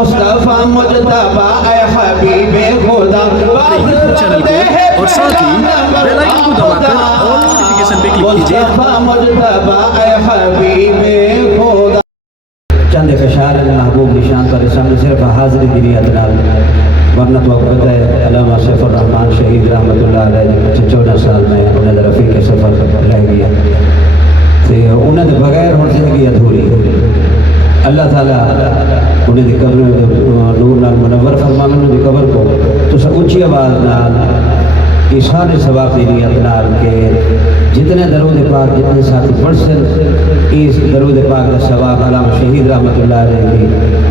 مصطفیٰ مجتبی اے حبیب خدا چینل کو اور ساتھ ہی بیل آئکن کو دبا کر آل نوٹیفیکیشن پہ کلک کیجیے. مصطفیٰ مجتبی اے حبیب خدا. چند اشعار محبوب نشان پر سامنے صرف حاضری دی ادنال ورنہ تو آپ پتہ ہے علامہ سیف الرحمن شہید رحمت اللہ علیہ 14 سال میں انہیں در رفیق سفر رہ گیا تو انہیں دے بغیر ہون زندگی ادھوری. اللہ تعالیٰ انہیں دی قبر نور نال منور فرمانے انہیں دی قبر کو تو سا اونچی آواز نال اشار ثواب دی نیت نال کے جتنے درود پاک جتنے ساتھی پڑھ سن اس درود پاک کا ثواب علامہ شہید رحمت اللہ علیہ کی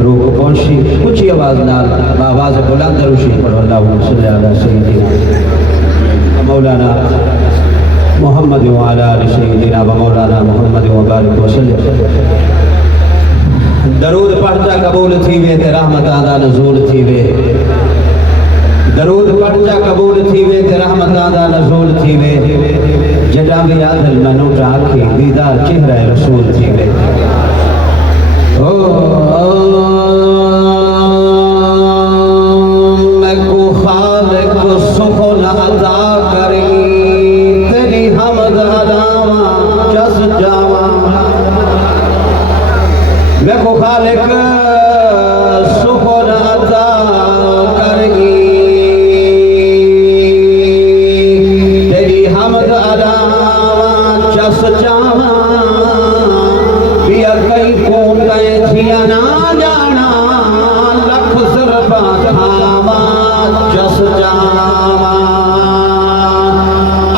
روح کو پہنچی اونچی آواز نال آواز بلند دروشی پڑھو. اللہم صلی علی سیدنا مولانا محمد وعلی آل سیدنا و مولانا محمد وبارک وسلم. درود پڑھتا قبول تھی وے تے رحمت آدھا نزول تھی وے. درود پڑھتا قبول تھی وے تے رحمت آدھا نزول تھی وے. جڑا بھی عادل منو ٹاکی دیدار چہرہ رسول تھی وے. میں کو خالق سخن عطا کری تیری حمد علاوہ جس جاواں. میں کو خالق سخن عطا کرگی تیری حمد علاوہ جس جاواں. بیا کئی کون گئے تھیا نہ جانا لکھ ضربہ تھاواں جس جاواں.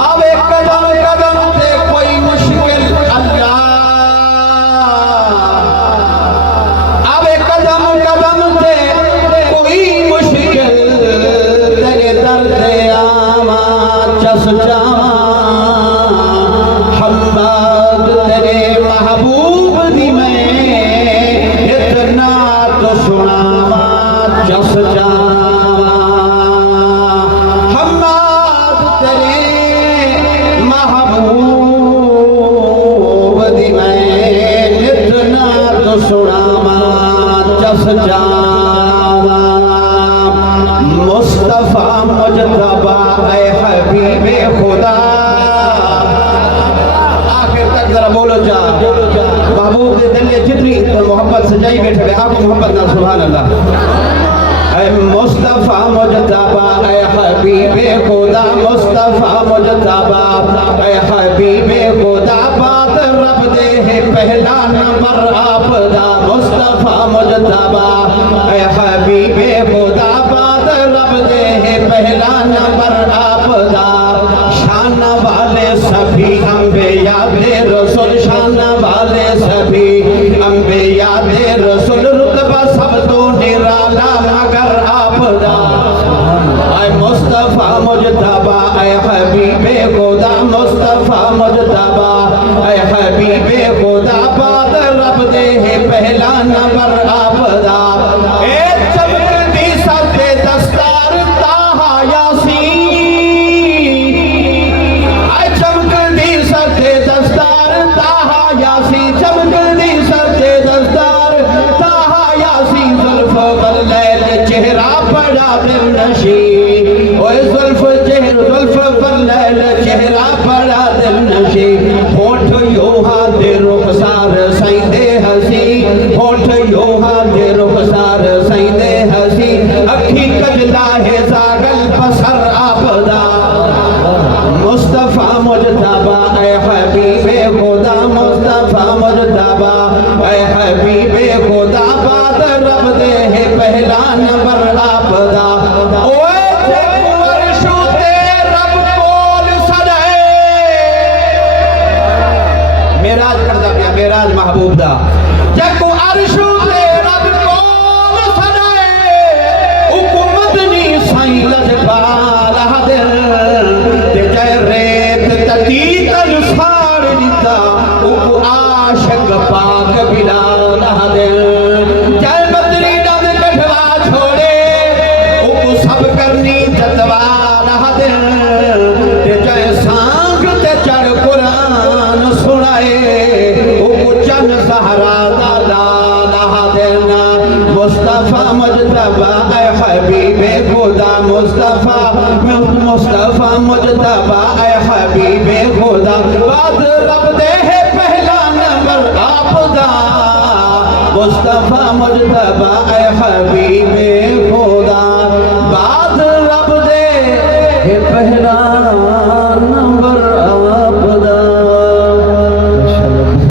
آوے قدم قدم تے کوئی مشکل اللہ آوے قدم قدم تے کوئی مشکل تیرے درد آواں جس جاواں. حمد تیرے محبوب دی میں اتنا تو سناواں جس جاواں. حمد تیرے محبوب دی میں اتنا تو سناواں جس جاواں. مصطفیٰ مجتبی اے حبیب خدا. آخر تک ذرا بولو جا محبوب دے دل جتنی محبت سجائی بیٹھے گئے آپ محبت نہ سبحان اللہ. اے مصطفیٰ مجتبی اے حبیب خدا. مصطفیٰ مجتبی اے حبیب خدا. بات رب دے ہے پہلا نمبر آپ دا. مصطفیٰ مجتبی اے حبیب خدا. بات رب دے ہے پہلا نمبر آپ دا. شان والے سبھی انبیاء دے رسول. شان والے سبھی انبیاء دے رسول. رتبہ سب تو نرالا مگر آپ دا. اے مصطفیٰ مجتبی اے حبیب خدا. مصطفیٰ مجتبی اے حبیب خدا. بات رب دے ہے پہلا نمبر آپ دا. اے چمکتی سر دے دستار تاہا یاسین. اے چمکتی سر دے دستار تاہا یاسین. چمکتی سر دے دستار تاہا یاسین. زلف واللیل چہرہ بڑا دل نشین. اوہ زلف واللیل چہرہ بڑا دل نشین. ہونٹ یوہاں دے رخسار سائیں دے ہسی. ہونٹ یوہاں دے رخسار سائیں دے ہسی. اکھی کجلا ہے زاگل بسر آپ دا. مصطفیٰ مجتبی اے حبیب خدا. مصطفیٰ مجتبی اے حبیب خدا. بات رب دے ہے پہلا نمبر آپ دا. اوے جب ورشو تے رب کول سدائے. میراج کردہ پیا میراج محبوب دا. جب عرشو تے رب کول سدائے. حکومت نی سائیں لجبال حدر. تے جائے ریت تتیتل ساڑ دیتا. اوکو عاشق پاک بلال حدر. جائے بدری ڈاند کٹھوا چھوڑے. اوکو سب مجتبہ اے حبیب خدا مصطفیٰ مصطفیٰ مجتبہ اے حبیب خدا بات رب دے ہے پہلا نمبر آپ دا مصطفیٰ مجتبہ اے حبیب خدا بات رب دے ہے پہلا